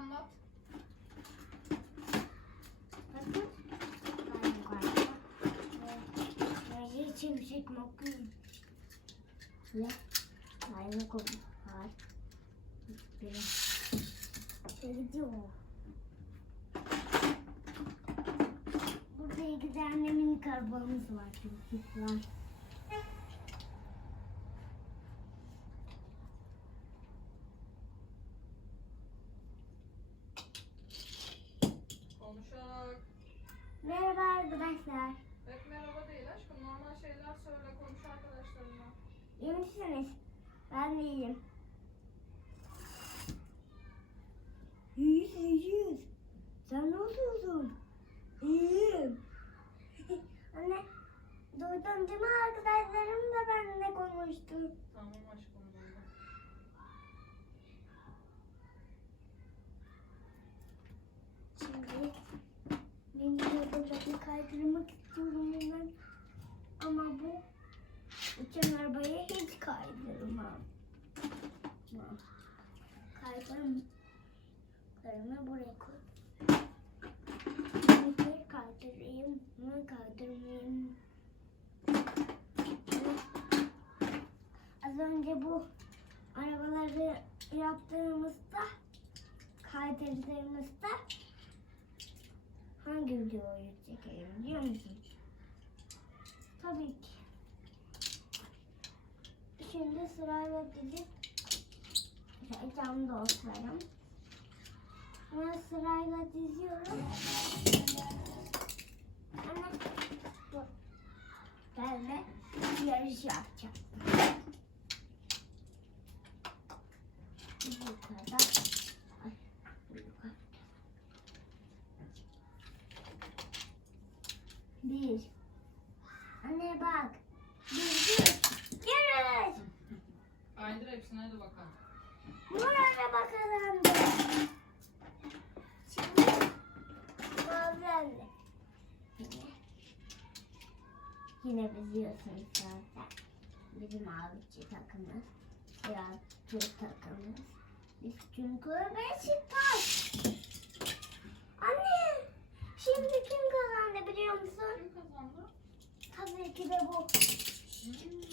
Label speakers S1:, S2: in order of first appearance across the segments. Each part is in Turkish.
S1: anlat.
S2: Bakın. Makul. Ve aynı konu var. Böyle. Şöyle gidiyor. Burada iki tane minik arabamız var. Çocuk var.
S1: Konuşarak.
S2: Merhaba arkadaşlar.
S1: Pek merhaba değil aşkım. Normal şeyler söyle, konuş arkadaşlarına.
S2: İyi misiniz? Ben de iyiyim. İyiyiz, iyiyiz. Sen nasılsın? İyiyim. Anne, duydun değil mi arkadaşlarım da benimle konuştu.
S1: Tamam aşkım.
S2: Şimdi arabayı kaydırmak istiyorum hemen. Ama bu uçan arabayı hiç kaydırmam. Kaydırım. Kaydırımı buraya koy. Şimdi kaydırayım mı kaydırmayayım. Az önce bu arabaları yaptığımızda kaydırdığımızda hangi videoyu çekelim biliyor musun? Tabii ki. Şimdi sırayla dizip şöyle cam dostlarım. Ben sırayla diziyorum. Ama bu benimle yarış yapacağım. Bu kadar. Ay, bu kadar. Bir. Anne bak. Bir, bir. Yarış.
S1: Kaydır hepsine hadi bakalım.
S2: Buraya bakalım. Şimdi mavilerle. Yine. Biziyorsunuz zaten. Bizim abici takımız. Biraz Türk takımız. Biz çünkü Beşiktaş. Anne. Şimdi kim kazandı biliyor musun?
S1: Kim kazandı?
S2: Tabii ki de bu.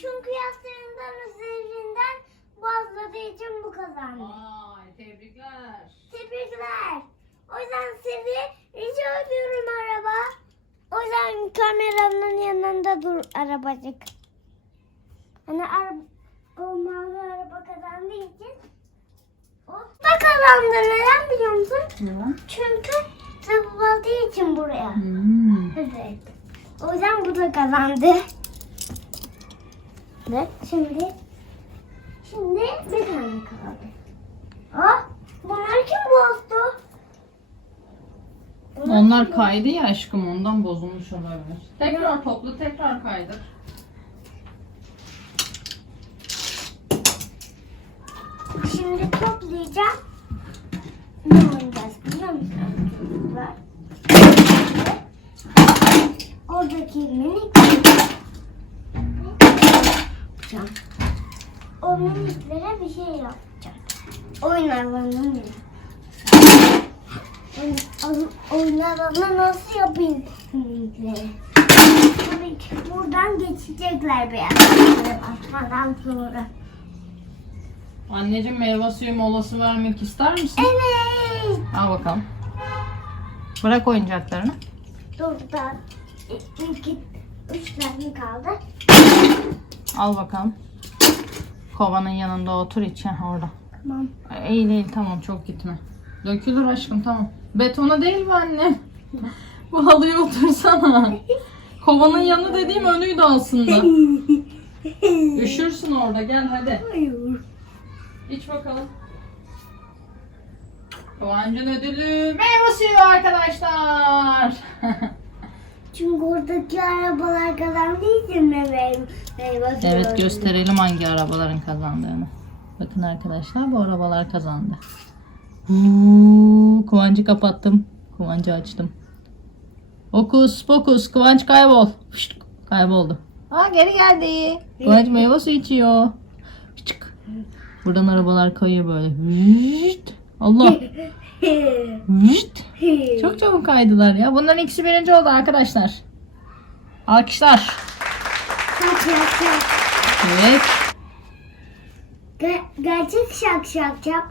S2: Çünkü yastığından üzerinden bazladığı için bu kazandı.
S1: Vay, tebrikler.
S2: Tebrikler. O yüzden sizi rica ediyorum araba. O yüzden kameranın yanında dur arabacık. Hani araba, o mavi araba kazandığı için o da kazandı. Neden biliyor musun?
S1: Ne?
S2: Çünkü zıpladığı için buraya.
S1: Hmm.
S2: Evet. O yüzden bu da kazandı. Evet şimdi şimdi bir tane kaldı. Ah bunlar kim bozdu? Bunlar
S1: Onlar
S2: kim
S1: kaydı ya aşkım ondan bozulmuş olabilir. Tekrar topla, tekrar kaydır.
S2: Şimdi toplayacağım. Ne oynayacağız biliyor musun? çocuklar? Oradaki minik yapacağım. O miniklere bir şey yapacağım. Oyun alanı bile. Oyun- Oyun alanı nasıl yapayım minikleri? Tabii ki buradan geçecekler beyaz açmadan sonra.
S1: Anneciğim meyve suyu molası vermek ister misin?
S2: Evet.
S1: Al bakalım. Bırak oyuncaklarını.
S2: Burada iki, üç tane kaldı.
S1: Al bakalım. Kovanın yanında otur iç. heh, orada.
S2: Tamam.
S1: Eğil eğil tamam çok gitme. Dökülür aşkım tamam. Betona değil mi anne? Bu halıya otursana. Kovanın yanı dediğim önüydü aslında. Üşürsün orada gel hadi.
S2: Hayır.
S1: İç bakalım. Kıvancın ödülü meyve suyu arkadaşlar.
S2: Çünkü oradaki arabalar kazandığı için meyve, meyve
S1: evet gösterelim hangi arabaların kazandığını. Bakın arkadaşlar bu arabalar kazandı. Huu, Kıvancı kapattım. Kıvancı açtım. Okus pokus Kıvanç kaybol. Fışt, kayboldu. Aa geri geldi. Kıvanç meyve suyu içiyor. Fıştık. Buradan arabalar kayıyor böyle. Vırt. Allah. Vırt. Çok çabuk kaydılar ya. Bunların ikisi birinci oldu arkadaşlar. Alkışlar.
S2: Şak şak şak.
S1: Evet.
S2: Ge- gerçek şak şak şak.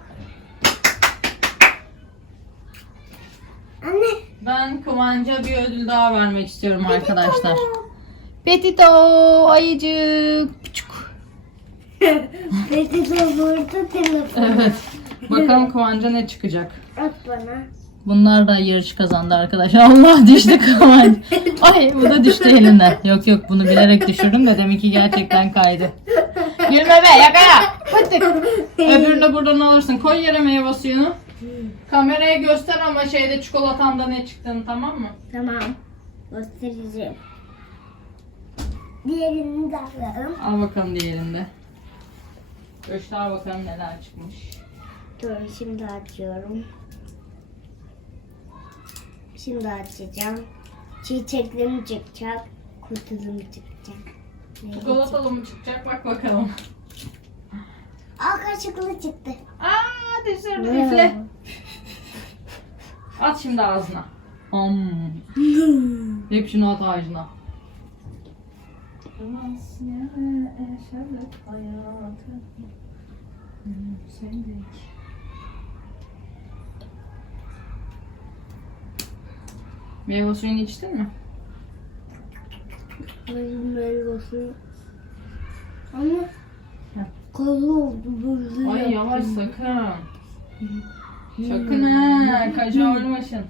S2: Anne.
S1: Ben Kıvanç'a bir ödül daha vermek istiyorum arkadaşlar. Petito ayıcık. Küçük.
S2: Peki de vurdu telefonu.
S1: Evet. Bakalım Kıvanç'a ne çıkacak.
S2: At bana.
S1: Bunlar da yarış kazandı arkadaşlar. Allah düştü Kıvanç. Ay bu da düştü elinden. Yok yok bunu bilerek düşürdüm de deminki gerçekten kaydı. Gülme be yakaya. Fıttık. Öbürünü buradan alırsın. Koy yere meyve suyunu. Kameraya göster ama şeyde çikolatanda ne çıktığını tamam mı?
S2: Tamam. Göstereceğim. Diğerini de alalım.
S1: Al bakalım diğerinde. Göster bakalım neler çıkmış.
S2: Dur şimdi açıyorum. Şimdi açacağım. Çiçeklerim çıkacak. Kutularım çıkacak.
S1: Çikolatalı mı çıkacak bak bakalım.
S2: Aa kaşıklı çıktı.
S1: Aa düşürdü üfle. At şimdi ağzına. Om. Hep şunu at ağzına. Meyve suyunu içtin mi?
S2: Böyle olsun. Ama
S1: Heh.
S2: kozu oldu böyle.
S1: Ay yavaş sakın. Sakın ha. Kaca olmasın.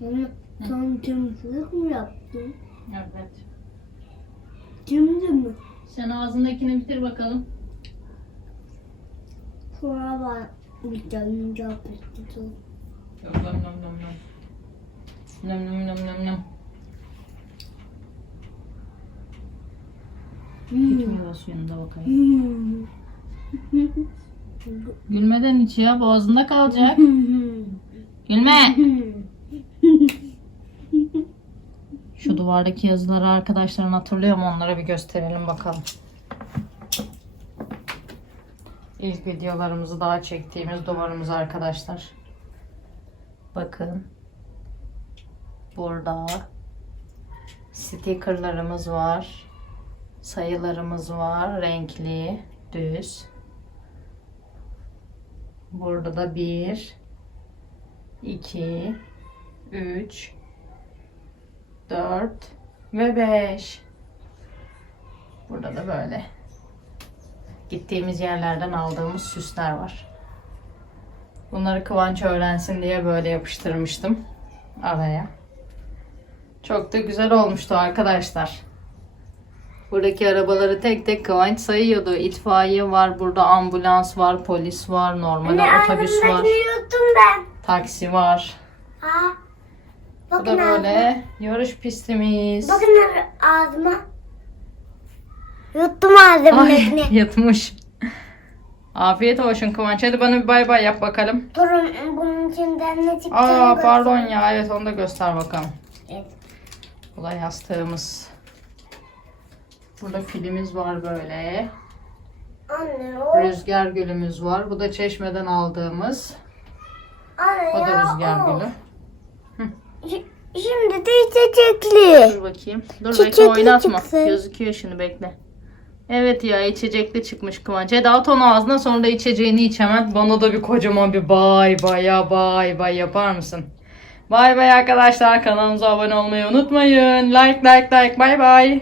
S2: Ama sen temizlik mi yaptın?
S1: Evet.
S2: Şimdi mi?
S1: Sen ağzındakini bitir bakalım.
S2: Ben bir tane yaptım.
S1: Nom nom nom nom nom. Nom nom nom nom nom. İç meyve suyunu da bakayım. Gülmeden iç ya boğazında kalacak. Gülme. Duvardaki yazıları arkadaşların hatırlıyor mu? Onlara bir gösterelim bakalım. İlk videolarımızı daha çektiğimiz duvarımız arkadaşlar. Bakın. Burada stickerlarımız var. Sayılarımız var. Renkli, düz. Burada da 1 2 3 4 ve 5. Burada da böyle. Gittiğimiz yerlerden aldığımız süsler var. Bunları Kıvanç öğrensin diye böyle yapıştırmıştım araya. Çok da güzel olmuştu arkadaşlar. Buradaki arabaları tek tek Kıvanç sayıyordu. İtfaiye var, burada ambulans var, polis var, normal otobüs var,
S2: ben.
S1: taksi var.
S2: Aa,
S1: Bu
S2: bakın
S1: da
S2: ağzıma.
S1: böyle yarış pistimiz.
S2: Bakın ağzıma. Yuttum ağzımdakini.
S1: Ay yatmış. Afiyet olsun Kıvanç. Hadi bana bir bay bay yap bakalım.
S2: Durun bunun içinden ne çıktığını
S1: Aa pardon ya. Evet onu da göster bakalım.
S2: Evet.
S1: Bu da yastığımız. Burada filimiz var böyle.
S2: Anne o.
S1: Rüzgar gülümüz var. Bu da çeşmeden aldığımız.
S2: Anne
S1: O da
S2: ya,
S1: rüzgar
S2: o.
S1: gülü.
S2: Şi- Şimdi de içecekli.
S1: Dur bakayım. Dur
S2: Çiçekli
S1: bekle oynatma.
S2: çıksın.
S1: Gözüküyor şimdi bekle. Evet ya içecekli çıkmış Kıvanç. Hadi at onu ağzına sonra da içeceğini iç hemen. Bana da bir kocaman bir bay bay ya bay bay yapar mısın? Bay bay arkadaşlar kanalımıza abone olmayı unutmayın. Like like like bay bay.